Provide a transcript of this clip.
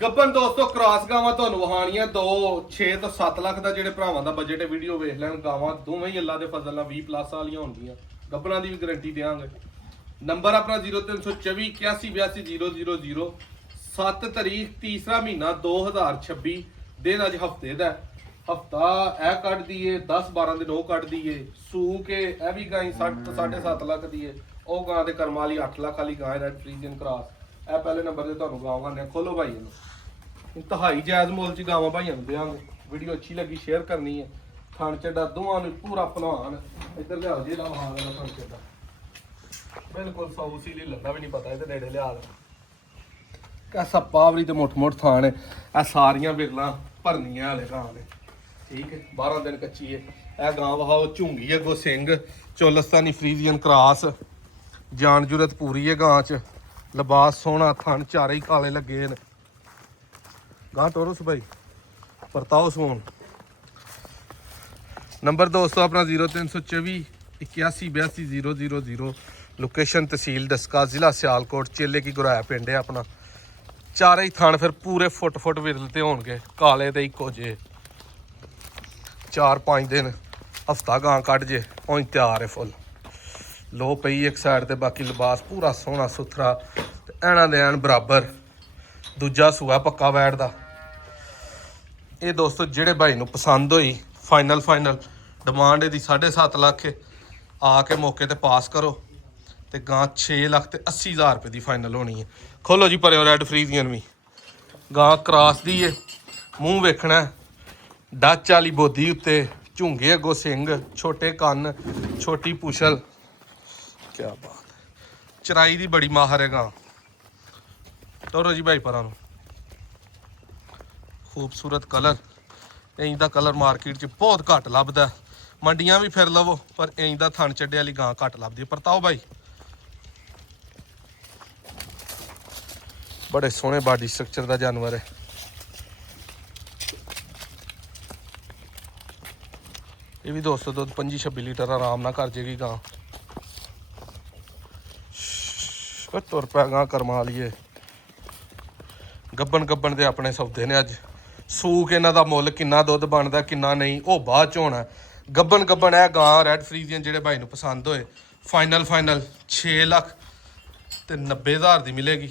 ਗੱਬਨ ਦੋਸਤੋ ਕ੍ਰਾਸ ਗਾਵਾਂ ਤੁਹਾਨੂੰ ਵਹਾਣੀਆਂ 6 ਤੋਂ 7 ਲੱਖ ਦਾ ਜਿਹੜੇ ਭਰਾਵਾਂ ਦਾ ਬਜਟ ਹੈ ਵੀਡੀਓ ਵੇਖ ਲੈਣ। ਗਾਵਾਂ ਦੋਵੇਂ ਹੀ ਅੱਲਾ ਦੇ ਫਜ਼ਲ ਨਾਲ 20 ਪਲੱਸ ਵਾਲੀਆਂ ਹੋਣਗੀਆਂ। ਗੱਬਨਾਂ ਦੀ ਵੀ ਗਾਰੰਟੀ ਦੇਵਾਂਗੇ। ਨੰਬਰ ਆਪਣਾ 0324 8182 000 7 ਤਰੀਕ ਤੀਸਰਾ ਮਹੀਨਾ 2026 ਦਿਨ ਅੱਜ ਹਫਤੇ ਦਾ ਹਫਤਾ ਇਹ ਕੱਢ ਦਈਏ 10-12 ਦਿਨ ਉਹ ਕੱਢ ਦਈਏ ਸੂ ਕੇ ਇਹ ਵੀ ਗਾਂ 7.5 ਲੱਖ ਦੀ ਹੈ। ਉਹ ਗਾਂ ਦੇ ਕਰਮਾਂ ਵਾਲੀ 8 ਲੱਖ ਵਾਲੀ ਗਾਂ ਰੈਡ ਫਰੀਜ਼ੀਅਨ ਕ੍ਰਾਸ। ਇਹ ਪਹਿਲੇ ਨੰਬਰ ਤੇ ਤੁਹਾਨੂੰ ਗਾਵਾਂ ਨੇ ਖੋਲੋ ਭਾਈ ਇਹਨੂੰ ਇੰਤਹਾਈ ਜਾਇਜ਼ ਮੁੱਲ 'ਚ ਗਾਵਾਂ ਭਾਈਆਂ ਨੂੰ ਦੇਵਾਂਗੇ। ਵੀਡੀਓ ਅੱਛੀ ਲੱਗੀ ਸ਼ੇਅਰ ਕਰਨੀ ਹੈ। ਥਣ ਚੱਡਾ ਦੋਵਾਂ ਨੂੰ ਪੂਰਾ ਭਲਵਾਨ ਇੱਧਰ ਲਿਆਓ ਜੀ ਲਾਵਾ ਹਾਲ ਦਾ ਥਣ ਚੱਡਾ ਬਿਲਕੁਲ ਸੌਸੀ ਲਈ ਲੰਦਾ ਵੀ ਨਹੀਂ ਪਤਾ ਇਹਦੇ ਨੇੜੇ ਲਿਆ ਦੇ ਕੈਸਾ ਪਾਵਰੀ ਤੇ ਮੋਟ ਥਾਣ ਹੈ। ਇਹ ਸਾਰੀਆਂ ਬਿਰਲਾਂ ਭਰਨੀਆਂ ਵਾਲੇ ਗਾਂ ਨੇ ਠੀਕ ਹੈ। 12 ਦਿਨ ਕੱਚੀ ਹੈ। ਇਹ ਗਾਂ ਵਹਾਓ ਝੁੰਗੀ ਅੱਗੋਂ ਸਿੰਘ ਚੋਲਸਤਾਨੀ ਫਰੀਜ਼ੀਅਨ ਕ੍ਰਾਸ ਜਾਨ ਜੁਰਤ ਪੂਰੀ ਹੈ ਗਾਂ 'ਚ। ਲਿਬਾਸ ਸੋਹਣਾ ਥਣ ਚਾਰੇ ਹੀ ਕਾਲੇ ਲੱਗੇ ਨੇ। ਗਾਂ ਟੋਰਸ ਭਾਈ ਪਰਤਾਓ ਸੋਨ। ਨੰਬਰ ਦੋਸਤੋ ਆਪਣਾ 0324 8182 000 ਲੋਕੇਸ਼ਨ ਤਹਿਸੀਲ ਦਸਕਾ ਜ਼ਿਲ੍ਹਾ ਸਿਆਲਕੋਟ ਚੇਲੇ ਕੀ ਗੁਰਾਇਆ ਪਿੰਡ ਹੈ ਆਪਣਾ। ਚਾਰੇ ਹੀ ਥਣ ਫਿਰ ਪੂਰੇ ਫੁੱਟ ਵਿਰਲ ਤੇ ਹੋਣਗੇ ਕਾਲੇ ਤੇ ਇੱਕੋ ਜੇ। 4-5 ਦਿਨ ਹਫਤਾ ਗਾਂ ਕੱਢ ਜੇ ਪਹੁੰਚ ਤਿਆਰ ਹੈ ਫੁੱਲ। ਲੋ ਪਈ ਇੱਕ ਸਾਈਡ ਤੇ ਬਾਕੀ ਲਿਬਾਸ ਪੂਰਾ ਸੋਹਣਾ ਸੁਥਰਾ ਤੇ ਐਣਾ ਦੇ ਐਨ ਬਰਾਬਰ। ਦੂਜਾ ਸੂਆ ਪੱਕਾ ਵੈਟ ਦਾ। ਇਹ ਦੋਸਤੋ ਜਿਹੜੇ ਭਾਈ ਨੂੰ ਪਸੰਦ ਹੋਈ ਫਾਈਨਲ ਡਿਮਾਂਡ ਇਹਦੀ 7.5 ਲੱਖ ਆ ਕੇ ਮੌਕੇ ਤੇ ਪਾਸ ਕਰੋ ਤੇ ਗਾਂ 6 ਲੱਖ ਤੇ 80,000 ਰੁਪਏ ਦੀ ਫਾਈਨਲ ਹੋਣੀ ਹੈ। ਖੋਲੋ ਜੀ ਭਰਿਓ ਰੈਡ ਫਰੀਜ਼ੀਅਨ ਵੀ ਗਾਂ ਕ੍ਰਾਸ ਦੀ ਏ। ਮੂੰਹ ਵੇਖਣਾ ਡੱਚ ਵਾਲੀ ਬੋਦੀ ਉੱਤੇ ਝੁੰਗੇ ਅੱਗੋਂ ਸਿੰਘ ਛੋਟੇ ਕੰਨ ਛੋਟੀ ਪੁਛਲ ਕਿਆ ਬਾਤ। ਚਰਾਈ ਦੀ ਬੜੀ ਮਾਹਰ ਹੈ ਗਾਂ। ਤੋਰੋ ਜੀ ਭਾਈ ਪਰਾਂ ਨੂੰ ਖੂਬਸੂਰਤ ਕਲਰ। ਇੰਜ ਦਾ ਕਲਰ ਮਾਰਕੀਟ 'ਚ ਬਹੁਤ ਘੱਟ ਲੱਭਦਾ। ਮੰਡੀਆਂ ਵੀ ਫਿਰ ਲਵੋ ਪਰ ਇੰਜ ਦਾ ਥਣ ਚੱਡੇ ਵਾਲੀ ਗਾਂ ਘੱਟ ਲੱਭਦੀ। ਪਰਤਾਓ ਭਾਈ ਬੜੇ ਸੋਹਣੇ ਬਾਡੀ ਸਟਰਕਚਰ ਦਾ ਜਾਨਵਰ ਹੈ। ਇਹ ਵੀ ਦੋਸਤੋ ਦੁੱਧ 25-26 ਲੀਟਰ ਆਰਾਮ ਨਾਲ ਕਰ ਜੇਗੀ ਗਾਂ। ਤੁਰ ਪਿਆ ਗਾਂ ਕਰਮਾ ਵਾਲੀਏ। ਗੱਬਣ ਦੇ ਆਪਣੇ ਸੌਦੇ ਨੇ ਅੱਜ। ਸੂਕ ਇਹਨਾਂ ਦਾ ਮੁੱਲ ਕਿੰਨਾ ਦੁੱਧ ਬਣਦਾ ਕਿੰਨਾ ਨਹੀਂ ਉਹ ਬਾਅਦ 'ਚ ਹੋਣਾ। ਗੱਬਣ ਇਹ ਗਾਂ ਰੈਡ ਫਰੀਜ਼ੀਅਨ ਜਿਹੜੇ ਭਾਈ ਨੂੰ ਪਸੰਦ ਹੋਏ ਫਾਈਨਲ 6 ਲੱਖ ਤੇ 90,000 ਦੀ ਮਿਲੇਗੀ।